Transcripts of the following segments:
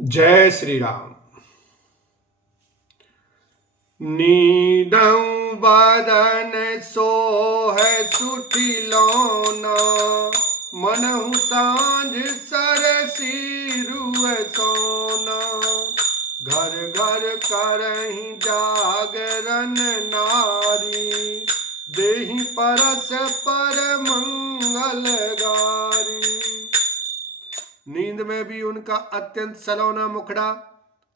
जय श्री राम। नीदं बदन सोह सुठिलौना, मनहु सांझ सरसी रुअ सोना। घर घर करहि जागरण नारी, देहि परस्पर मंगल गारी। नींद में भी उनका अत्यंत सलोना मुखड़ा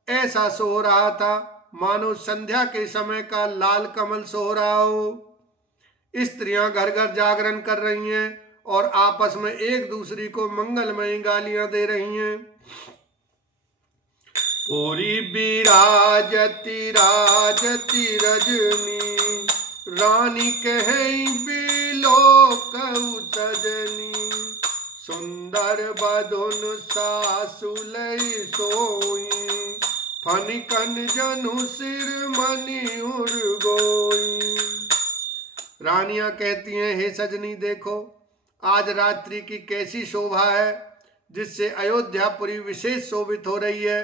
ऐसा सो रहा था मानो संध्या के समय का लाल कमल सो रहा हो। स्त्रियां घर घर जागरण कर रही हैं और आपस में एक दूसरी को मंगलमयी गालियां दे रही हैं। पूरी बिराजती राजती रजनी, रानी कहीं बिलोकऊ सजनी। सुंदर बदन सासु लई सोई, फनिकन जनु सिर मणि उर्गोई। रानियां कहती हैं, हे सजनी देखो आज रात्रि की कैसी शोभा है, जिससे अयोध्यापुरी विशेष शोभित हो रही है।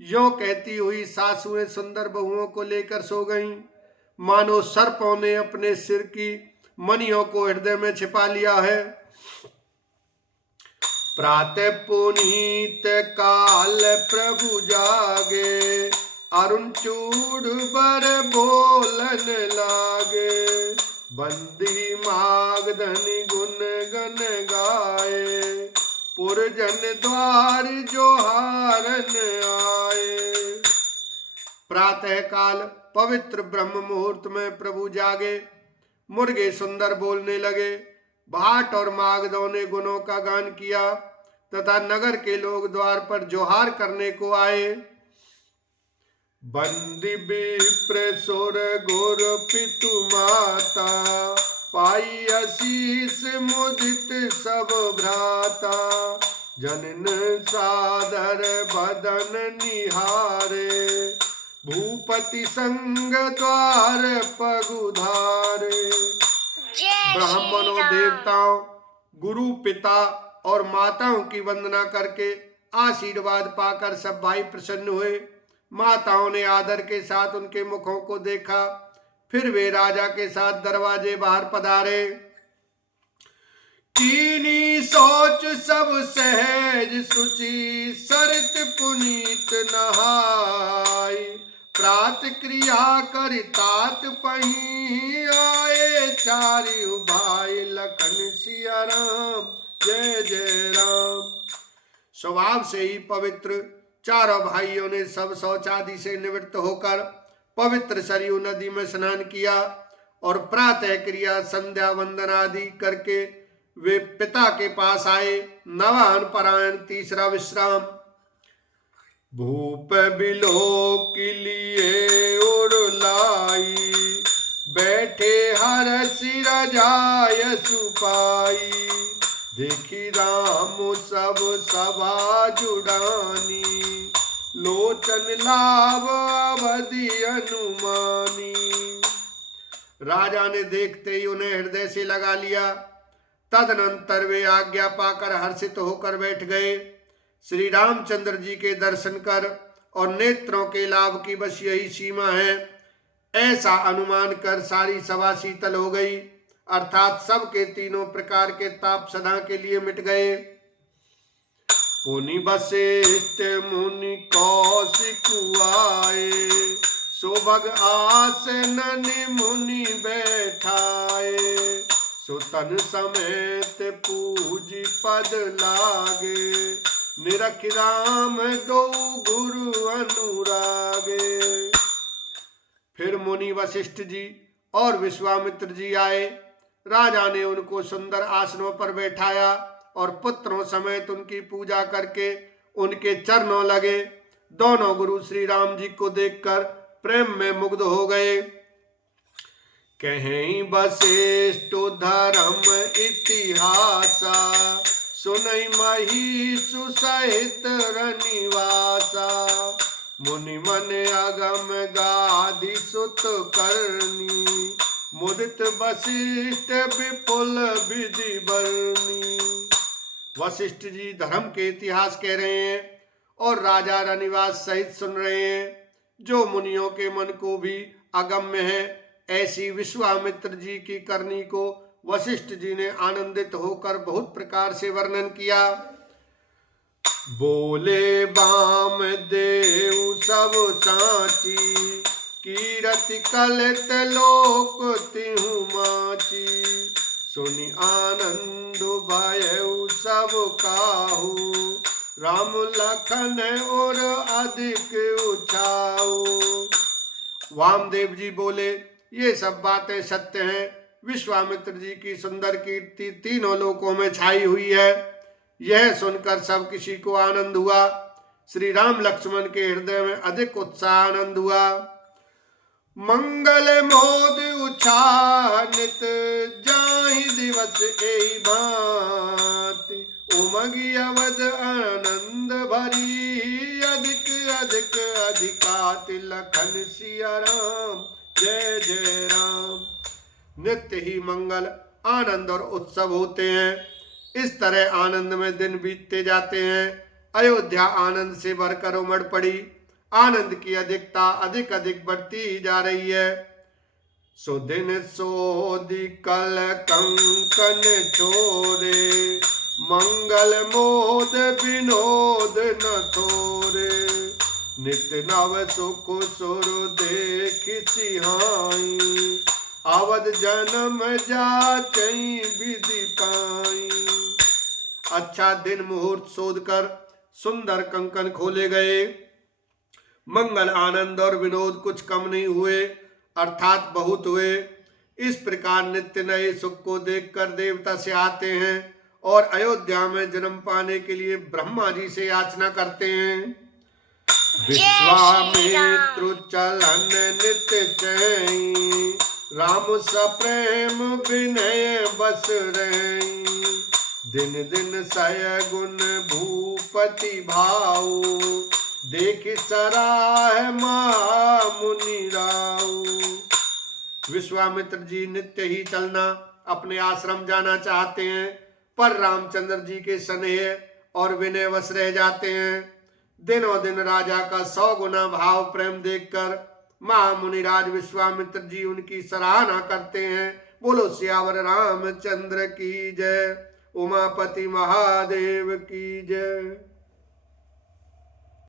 यों कहती हुई सासुएं सुंदर बहुओं को लेकर सो गईं, मानो सर्पों ने अपने सिर की मणियों को हृदय में छिपा लिया है। प्रातः पुनीत काल प्रभु जागे, अरुण चूड़ बर बोलन लागे। बंदी मागधनी गुन गन गाए, पुरजन द्वार जोहारन आए। प्रातः काल पवित्र ब्रह्म मुहूर्त में प्रभु जागे, मुर्गे सुंदर बोलने लगे, भाट और मागधों ने गुणों का गान किया तथा नगर के लोग द्वार पर जोहार करने को आए। बंदी विप्र सुर गुर पितु माता, पाई आशीष मुदित सब भ्राता। जनन सादर बदन निहारे, भूपति संग द्वार पगुधारे। ब्राह्मणों देवताओं गुरु पिता और माताओं की वंदना करके आशीर्वाद पाकर सब भाई प्रसन्न हुए। माताओं ने आदर के साथ उनके मुखों को देखा, फिर वे राजा के साथ दरवाजे बाहर पधारे। कीनी सोच सब सहज सुचि, सरित पुनीत नहाई। प्रात क्रिया करि तात पही, आए चारिउ भाई लखन सिया राम। जय जय राम। स्वभाव से ही पवित्र चारों भाइयों ने सब शौचादि से निवृत्त होकर पवित्र सरयू नदी में स्नान किया और प्रातः क्रिया संध्या वंदन आदि करके वे पिता के पास आए। नवान परायण तीसरा विश्राम। भूप बिलोक लिए उड़लाई, बैठे हर सिर जाय सुपाई। देखी राम सब सभा जुड़ानी, लोचन लाभ अवधि अनुमानी। राजा ने देखते ही उन्हें हृदय से लगा लिया। तदनंतर वे आज्ञा पाकर हर्षित होकर बैठ गए। श्री रामचंद्र जी के दर्शन कर और नेत्रों के लाभ की बस यही सीमा है, ऐसा अनुमान कर सारी सभा शीतल हो गई, अर्थात सबके तीनों प्रकार के ताप सदा के लिए मिट गए। पुनि वशिष्ठ मुनि कौशिक आए, सुभग आसन मुनि बैठाए। सुतन समेत पूजी पद लागे, निरख राम दो गुरु अनुरागे। फिर मुनि वशिष्ठ जी और विश्वामित्र जी आए। राजा ने उनको सुंदर आसनों पर बैठाया और पुत्रों समेत उनकी पूजा करके उनके चरणों लगे। दोनों गुरु श्री राम जी को देखकर प्रेम में मुग्ध हो गए। कहीं वशिष्ठ धर्म इतिहासा, सुनई महिषु सहित रनिवासा। मुनि मन अगम गाधि सुत करनी, मुदित वशिष्ठ विपुल विधि बरनी। वशिष्ठ जी धर्म के इतिहास कह रहे हैं और राजा रनिवास सहित सुन रहे हैं, जो मुनियों के मन को भी अगम्य है। ऐसी विश्वामित्र जी की करनी को वशिष्ठ जी ने आनंदित होकर बहुत प्रकार से वर्णन किया। बोले बाम देव सब साची, कीरति कलित लोक तिहु माची। सुनि आनंद भयउ सब काहू, राम लखन और अधिक उछाऊ। वामदेव जी बोले, ये सब बातें सत्य हैं। विश्वामित्र जी की सुंदर कीर्ति तीनों लोकों में छाई हुई है। यह सुनकर सब किसी को आनंद हुआ। श्री राम लक्ष्मण के हृदय में अधिक उत्साह आनंद हुआ। मंगल मोद उछाह नित, जाहि दिवस एहि भांति। उमगी अवध आनंद भरी, अधिक अधिक अधिकाति। लखन सिया राम जय जय राम। नित्य ही मंगल, आनंद और उत्सव होते हैं। इस तरह आनंद में दिन बीतते जाते हैं। अयोध्या आनंद से भरकर उमड़ पड़ी। आनंद की अधिकता अधिक अधिक बढ़ती ही जा रही है। सुदिन सोदि कल कंकन छोरे, मंगल मोद विनोद न थोरे। नित नव सुख सुर देख सिहाई, अवध जन्म जाचई विधि पाई। अच्छा दिन मुहूर्त शोध कर सुंदर कंकन खोले गए। मंगल आनंद और विनोद कुछ कम नहीं हुए, अर्थात बहुत हुए। इस प्रकार नित्य नए सुख को देखकर देवता से आते हैं और अयोध्या में जन्म पाने के लिए ब्रह्मा जी से याचना करते हैं। विश्वामित्र चलन नित्य चैं, राम सप्रेम विनय बस रही। दिन दिन सय गुण भूपति भाऊ, देख सराह मुनि राऊ। विश्वामित्र जी नित्य ही चलना, अपने आश्रम जाना चाहते हैं, पर रामचंद्र जी के स्नेह और विनय वश रह जाते हैं। दिनों दिन राजा का 100 गुना भाव प्रेम देखकर महामुनिराज विश्वामित्र जी उनकी सराहना करते हैं। बोलो सियावर रामचंद्र की जय, उमापति महादेव की जय।